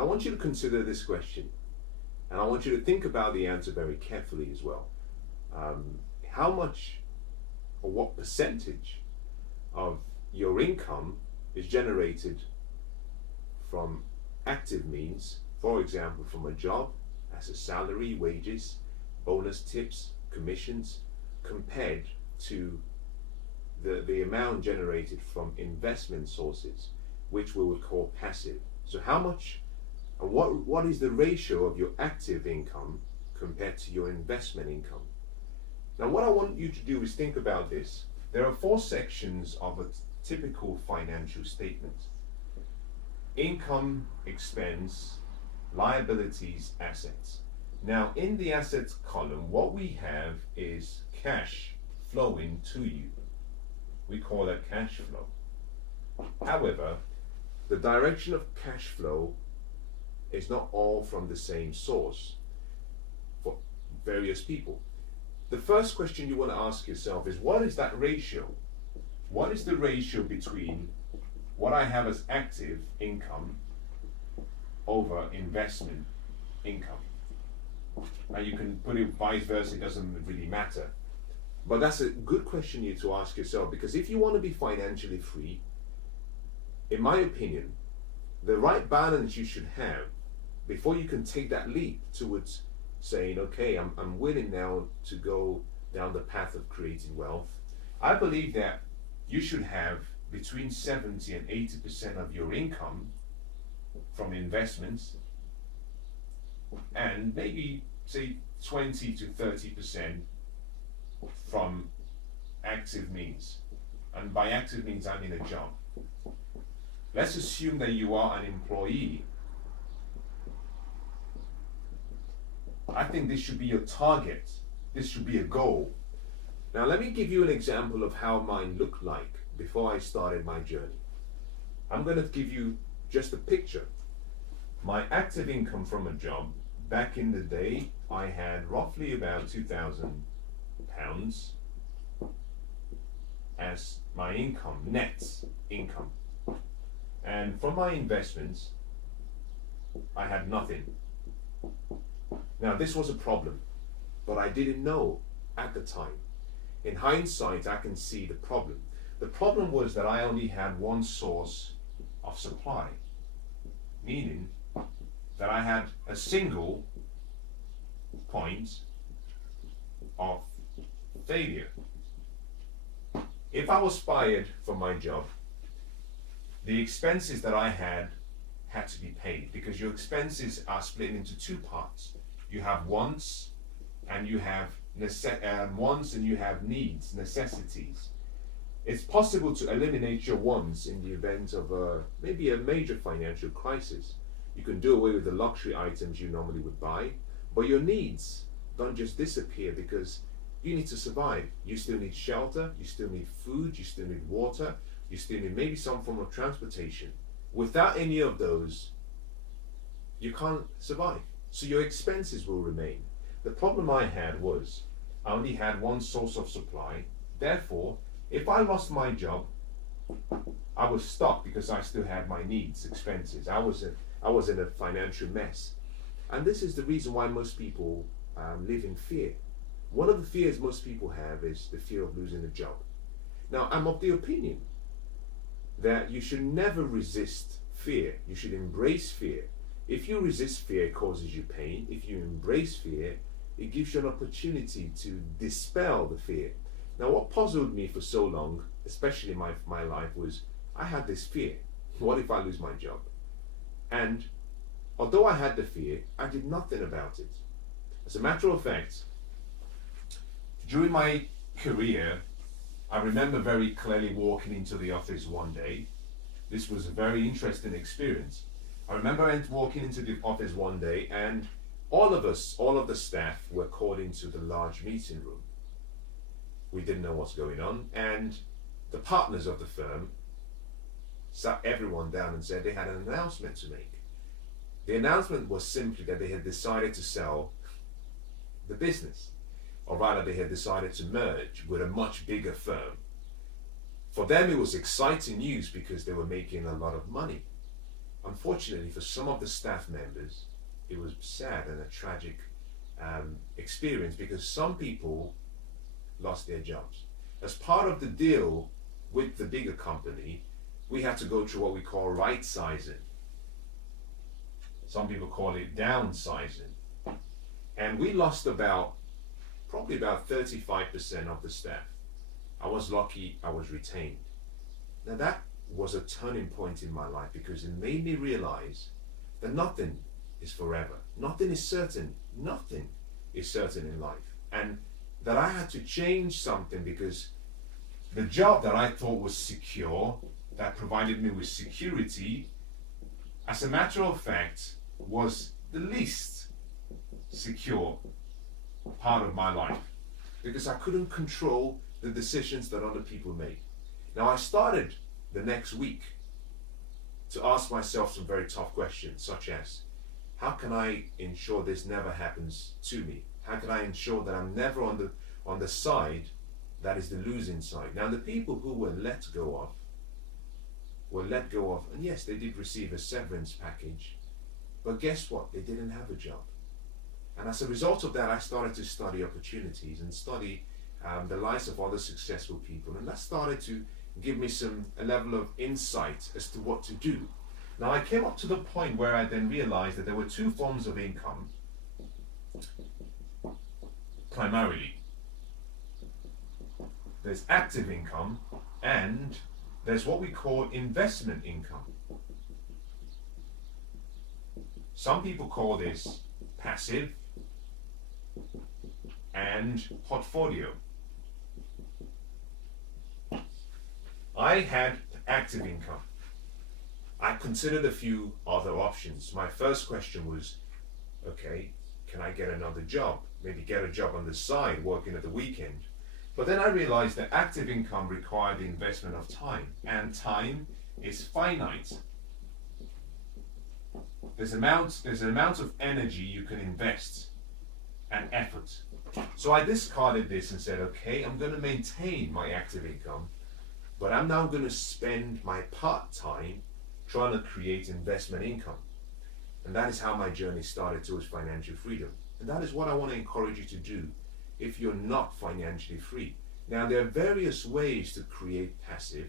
I want you to consider this question, and I want you to think about the answer very carefully as well. How much or what percentage of your income is generated from active means, for example, from a job, as a salary, wages, bonus, tips, commissions, compared to the amount generated from investment sources, which we would call passive. So how much and what is the ratio of your active income compared to your investment income? Now what I want you to do is think about this. There are 4 sections of a typical financial statement: income, expense, liabilities, assets. Now in the assets column, what we have is cash flowing to you. We call that cash flow. However, the direction of cash flow is not all from the same source for various people. The first question you want to ask yourself is, what is that ratio? What is the ratio between what I have as active income over investment income? Now you can put it vice versa, it doesn't really matter. But that's a good question you to ask yourself, because if you want to be financially free, in my opinion, the right balance you should have before you can take that leap towards saying, okay, I'm willing now to go down the path of creating wealth. I believe that you should have between 70 and 80% of your income from investments, and maybe say 20 to 30% from active means. And by active means, I mean a job. Let's assume that you are an employee. I think this should be your target. This should be a goal. Now let me give you an example of how mine looked like before I started my journey. I'm going to give you just a picture. My active income from a job, back in the day, I had roughly about £2,000 as my income, net income. And from my investments, I had nothing. Now this was a problem, but I didn't know at the time. In hindsight, I can see the problem. The problem was that I only had one source of supply, meaning that I had a single point of failure. If I was fired from my job, the expenses that I had to be paid, because your expenses are split into 2 parts. You have wants and you have wants and you have needs, necessities. It's possible to eliminate your wants in the event of maybe a major financial crisis. You can do away with the luxury items you normally would buy, but your needs don't just disappear, because you need to survive. You still need shelter, you still need food, you still need water, you still need maybe some form of transportation. Without any of those, you can't survive. So your expenses will remain. The problem I had was I only had one source of supply. Therefore, if I lost my job, I was stuck because I still had my needs, expenses. I was in a financial mess. And this is the reason why most people live in fear. One of the fears most people have is the fear of losing a job. Now, I'm of the opinion that you should never resist fear. You should embrace fear. If you resist fear, it causes you pain. If you embrace fear, it gives you an opportunity to dispel the fear. Now, what puzzled me for so long, especially in my life, was I had this fear. What if I lose my job? And although I had the fear, I did nothing about it. As a matter of fact, during my career, I remember very clearly walking into the office one day. This was a very interesting experience. I remember walking into the office one day, and all of the staff were called into the large meeting room. We didn't know what's going on, and the partners of the firm sat everyone down and said they had an announcement to make. The announcement was simply that they had decided to sell the business, or rather they had decided to merge with a much bigger firm. For them it was exciting news because they were making a lot of money. unfortunately for some of the staff members, it was sad and a tragic experience, because some people lost their jobs. As part of the deal with the bigger company, we had to go through what we call right sizing. Some people call it downsizing. And we lost probably about 35% of the staff. I was lucky I was retained. Now that was a turning point in my life, because it made me realize that nothing is forever. Nothing is certain. Nothing is certain in life. And that I had to change something, because the job that I thought was secure, that provided me with security, as a matter of fact, was the least secure part of my life, because I couldn't control the decisions that other people made. Now I started the next week to ask myself some very tough questions, such as, how can I ensure this never happens to me? How can I ensure that I'm never on the side that is the losing side? Now the people who were let go of, and yes, they did receive a severance package, but guess what? They didn't have a job. And as a result of that, I started to study opportunities and study the lives of other successful people, and that started to give me a level of insight as to what to do. Now I came up to the point where I then realized that there were two forms of income, primarily. There's active income and there's what we call investment income. Some people call this passive and portfolio. I had active income. I considered a few other options. My first question was, okay, can I get another job? Maybe get a job on the side, working at the weekend. But then I realized that active income required the investment of time, and time is finite. There's an amount of energy you can invest and effort. So I discarded this and said, okay, I'm going to maintain my active income, but I'm now going to spend my part-time trying to create investment income. And that is how my journey started towards financial freedom. And that is what I want to encourage you to do if you're not financially free. Now, there are various ways to create passive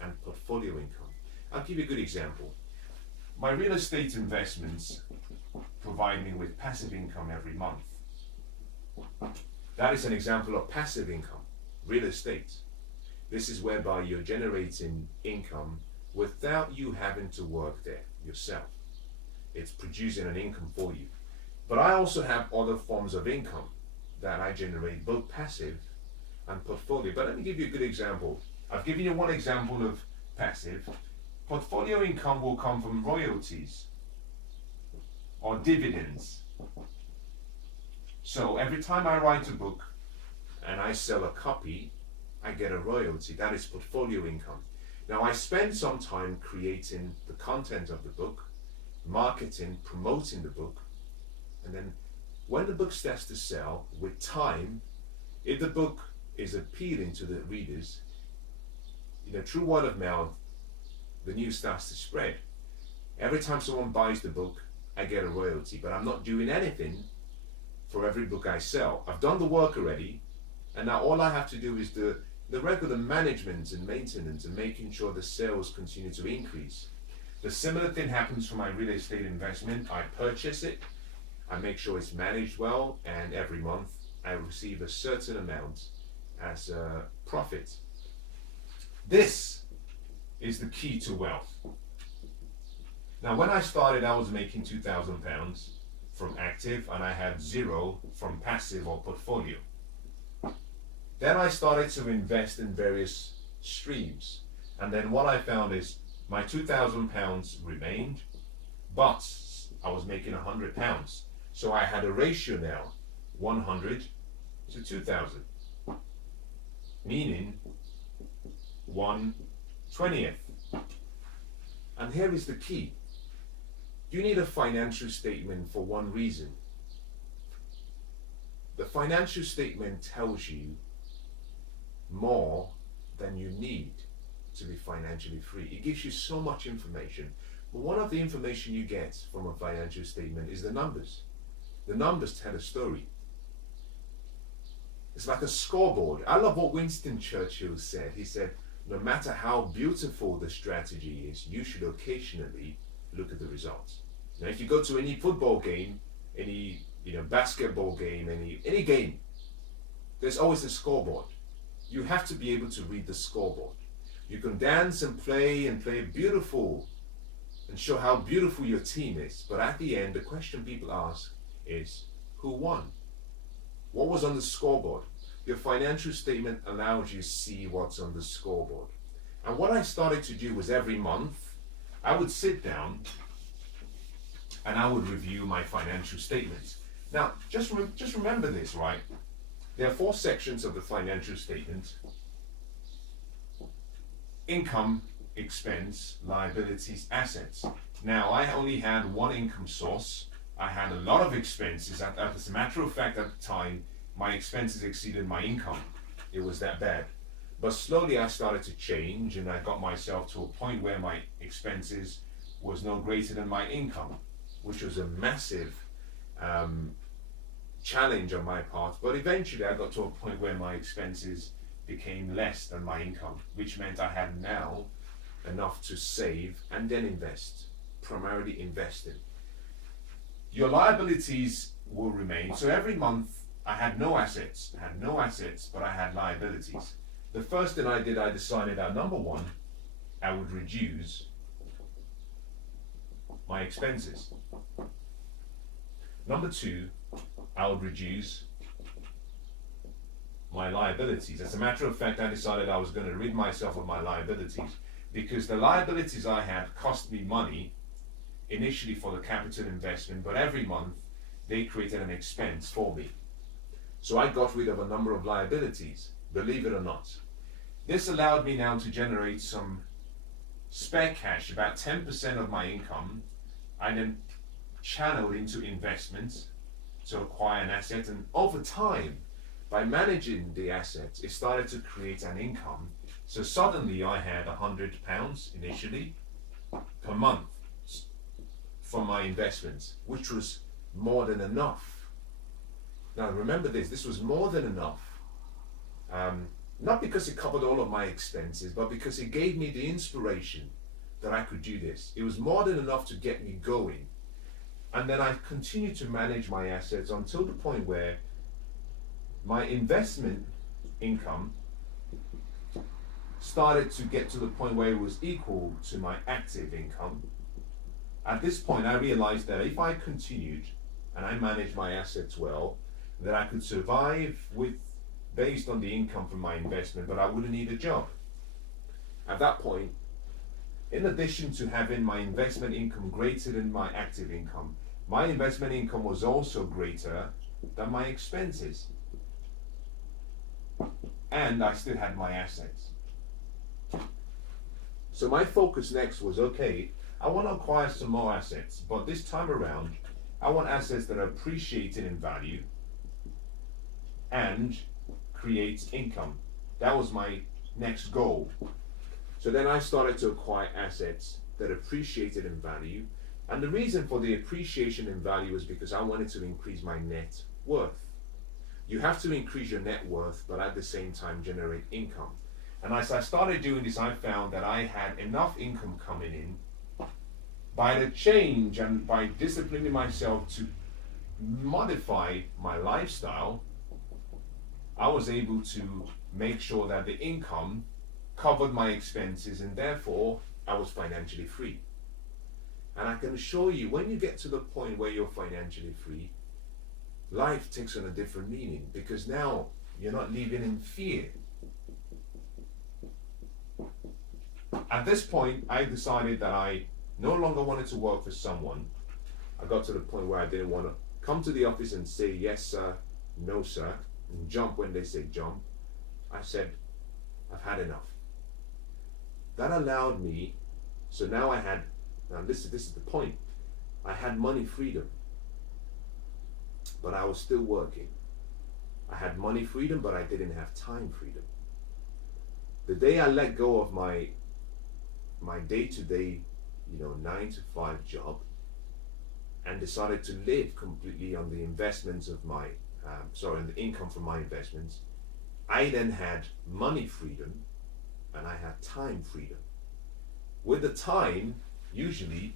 and portfolio income. I'll give you a good example. My real estate investments provide me with passive income every month. That is an example of passive income, real estate. This is whereby you're generating income without you having to work there yourself. It's producing an income for you. But I also have other forms of income that I generate, both passive and portfolio. But let me give you a good example. I've given you one example of passive. Portfolio income will come from royalties or dividends. So every time I write a book and I sell a copy, I get a royalty. That is portfolio income. Now I spend some time creating the content of the book, marketing, promoting the book, and then when the book starts to sell, with time, if the book is appealing to the readers, through word of mouth, the news starts to spread. Every time someone buys the book, I get a royalty, but I'm not doing anything for every book I sell. I've done the work already, and now all I have to do is the regular management and maintenance and making sure the sales continue to increase. The similar thing happens for my real estate investment. I purchase it, I make sure it's managed well, and every month I receive a certain amount as a profit. This is the key to wealth. Now, when I started, I was making £2,000 from active, and I had zero from passive or portfolio. Then I started to invest in various streams, and then what I found is my £2,000 remained, but I was making £100. So I had a ratio now, 100 to 2,000, meaning 1/20th. And here is the key. You need a financial statement for one reason. The financial statement tells you more than you need to be financially free. It gives you so much information. But one of the information you get from a financial statement is the numbers. The numbers tell a story. It's like a scoreboard. I love what Winston Churchill said. He said, no matter how beautiful the strategy is, you should occasionally look at the results. Now, if you go to any football game, any basketball game, any game, there's always a scoreboard. You have to be able to read the scoreboard. You can dance and play beautiful and show how beautiful your team is. But at the end, the question people ask is, who won? What was on the scoreboard? Your financial statement allows you to see what's on the scoreboard. And what I started to do was every month, I would sit down and I would review my financial statements. Now, just remember this, right? There are 4 sections of the financial statement: income, expense, liabilities, assets. Now, I only had one income source. I had a lot of expenses. As a matter of fact, at the time, my expenses exceeded my income. It was that bad. But slowly I started to change, and I got myself to a point where my expenses was no greater than my income, which was a massive challenge on my part. But eventually I got to a point where my expenses became less than my income, which meant I had now enough to save and then invest, primarily investing. Your liabilities will remain. So every month I had no assets, but I had liabilities. The first thing I did, I decided that number one, I would reduce my expenses. Number two, I would reduce my liabilities. As a matter of fact, I decided I was going to rid myself of my liabilities, because the liabilities I had cost me money initially for the capital investment, but every month they created an expense for me. So I got rid of a number of liabilities, believe it or not. This allowed me now to generate some spare cash, about 10% of my income. I then channeled into investments to acquire an asset, and over time, by managing the assets, it started to create an income. So suddenly I had £100 initially per month from my investments, which was more than enough. Now remember this was more than enough. Not because it covered all of my expenses, but because it gave me the inspiration that I could do this. It was more than enough to get me going. And then I continued to manage my assets until the point where my investment income started to get to the point where it was equal to my active income. At this point, I realized that if I continued and I managed my assets well, that I could survive based on the income from my investment, but I wouldn't need a job. At that point, in addition to having my investment income greater than my active income, my investment income was also greater than my expenses. And I still had my assets. So my focus next was, okay, I want to acquire some more assets, but this time around, I want assets that are appreciated in value and create income. That was my next goal. So then I started to acquire assets that appreciated in value. And the reason for the appreciation in value was because I wanted to increase my net worth. You have to increase your net worth, but at the same time generate income. And as I started doing this, I found that I had enough income coming in. By the change and by disciplining myself to modify my lifestyle, I was able to make sure that the income covered my expenses, and therefore I was financially free. And I can assure you, when you get to the point where you're financially free, life takes on a different meaning, because now you're not living in fear. At this point, I decided that I no longer wanted to work for someone. I got to the point where I didn't want to come to the office and say yes sir, no sir, and jump when they say jump. I said, I've had enough. That allowed me, so now this is the point. I had money freedom, but I was still working. I had money freedom, but I didn't have time freedom. The day I let go of my day-to-day 9 to 5 job and decided to live completely on the investments of my, on the income from my investments, I then had money freedom and I had time freedom. With the time, usually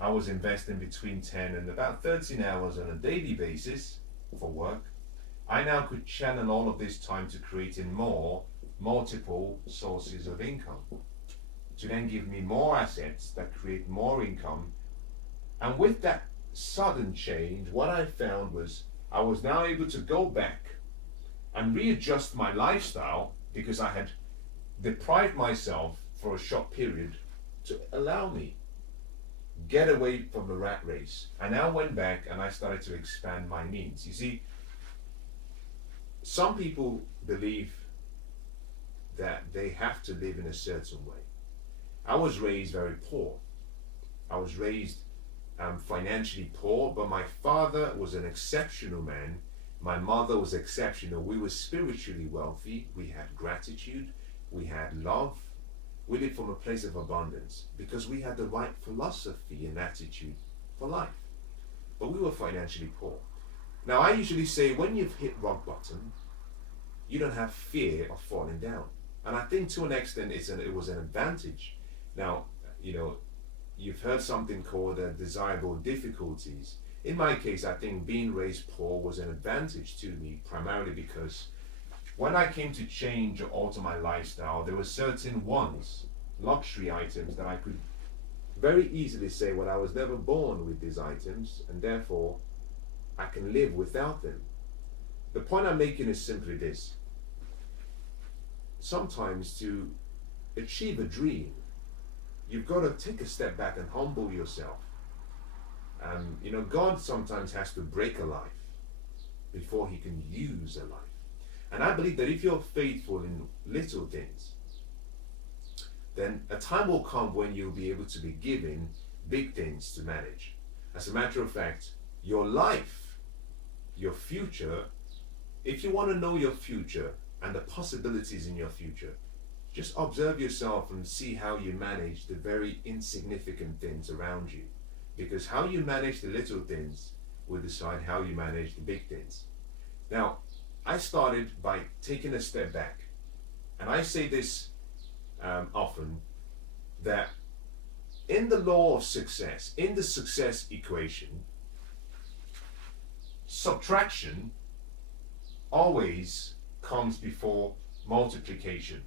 I was investing between 10 and about 13 hours on a daily basis for work. I now could channel all of this time to creating multiple sources of income, to then give me more assets that create more income. And with that sudden change, what I found was I was now able to go back and readjust my lifestyle, because I had deprived myself for a short period to allow me get away from the rat race. I now went back and I started to expand my means. You see, some people believe that they have to live in a certain way. I was raised very poor. I was raised financially poor, but my father was an exceptional man. My mother was exceptional. We were spiritually wealthy. We had gratitude. We had love. We lived from a place of abundance because we had the right philosophy and attitude for life. But we were financially poor. Now, I usually say when you've hit rock bottom, you don't have fear of falling down. And I think to an extent it was an advantage. Now, you've heard something called desirable difficulties. In my case, I think being raised poor was an advantage to me, primarily because when I came to change or alter my lifestyle, there were certain wants, luxury items that I could very easily say, well, I was never born with these items, and therefore I can live without them. The point I'm making is simply this. Sometimes to achieve a dream, you've got to take a step back and humble yourself. God sometimes has to break a life before he can use a life. And I believe that if you're faithful in little things, then a time will come when you'll be able to be given big things to manage. As a matter of fact, your life, your future, if you want to know your future and the possibilities in your future, just observe yourself and see how you manage the very insignificant things around you. Because how you manage the little things will decide how you manage the big things. Now, I started by taking a step back. And I say this often, that in the law of success, in the success equation, subtraction always comes before multiplication.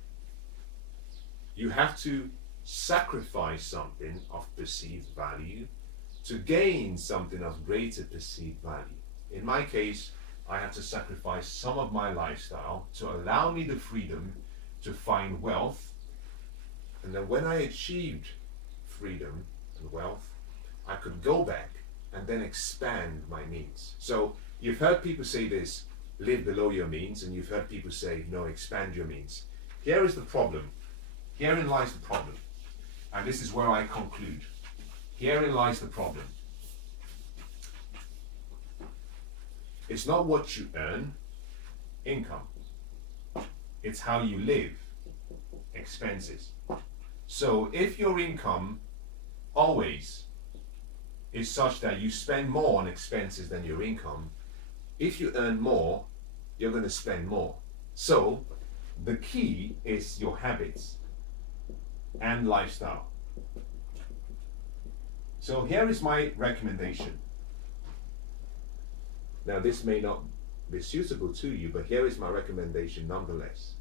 You have to sacrifice something of perceived value to gain something of greater perceived value. In my case, I had to sacrifice some of my lifestyle to allow me the freedom to find wealth. And then when I achieved freedom and wealth, I could go back and then expand my means. So you've heard people say this, live below your means, and you've heard people say, no, expand your means. Here is the problem. Herein lies the problem. And this is where I conclude. Herein lies the problem. It's not what you earn, income. It's how you live, expenses. So if your income always is such that you spend more on expenses than your income, if you earn more, you're going to spend more. So the key is your habits and lifestyle. So here is my recommendation. Now, this may not be suitable to you, but here is my recommendation nonetheless.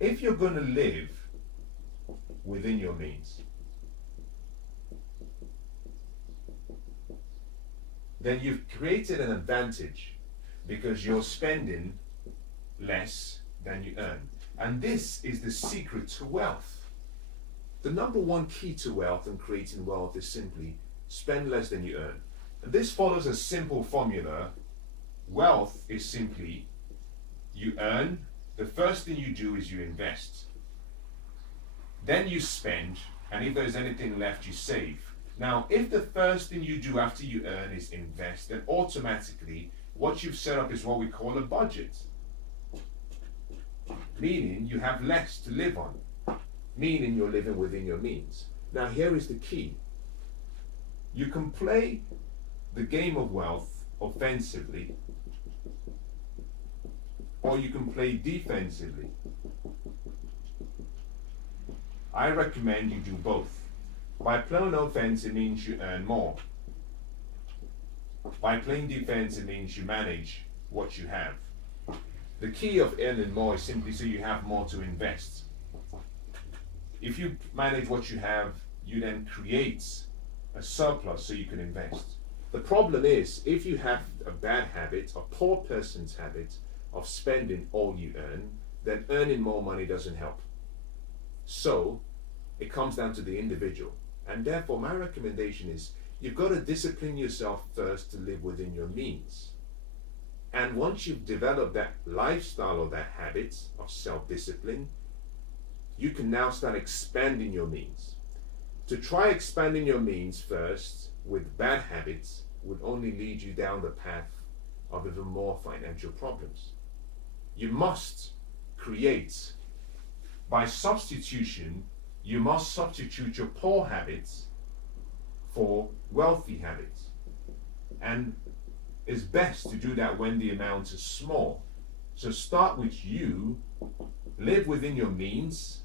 If you're going to live within your means, then you've created an advantage because you're spending less than you earn. And this is the secret to wealth. The number one key to wealth and creating wealth is simply spend less than you earn. And this follows a simple formula. Wealth is simply you earn, the first thing you do is you invest. Then you spend, and if there's anything left, you save. Now, if the first thing you do after you earn is invest, then automatically what you've set up is what we call a budget. Meaning you have less to live on. meaning you're living within your means. Now, here is the key. You can play the game of wealth offensively, or you can play defensively. I recommend you do both. By playing offense, it means you earn more. By playing defense, it means you manage what you have. The key of earning more is simply so you have more to invest. If you manage what you have, you then create a surplus so you can invest. The problem is, if you have a bad habit, a poor person's habit of spending all you earn, then earning more money doesn't help. So it comes down to the individual. And therefore, my recommendation is you've got to discipline yourself first to live within your means. And once you've developed that lifestyle or that habit of self-discipline, you can now start expanding your means. To try expanding your means first with bad habits would only lead you down the path of even more financial problems. You must create, by substitution, you must substitute your poor habits for wealthy habits. And it's best to do that when the amount is small. So start with you, live within your means,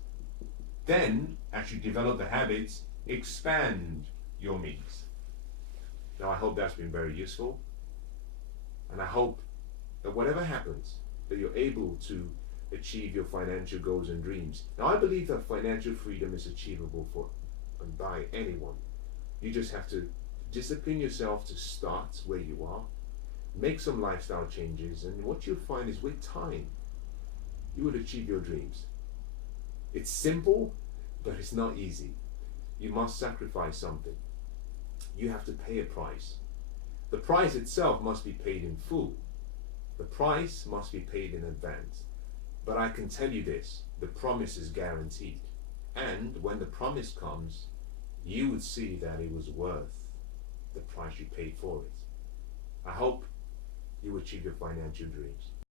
then as you develop the habits, expand your means. Now, I hope that's been very useful, and I hope that whatever happens, that you're able to achieve your financial goals and dreams. Now, I believe that financial freedom is achievable for and by anyone. You just have to discipline yourself to start where you are, make some lifestyle changes, and what you'll find is with time, you will achieve your dreams. It's simple, but it's not easy. You must sacrifice something. You have to pay a price. The price itself must be paid in full. The price must be paid in advance. But I can tell you this, the promise is guaranteed. And when the promise comes, you would see that it was worth the price you paid for it. I hope you achieve your financial dreams.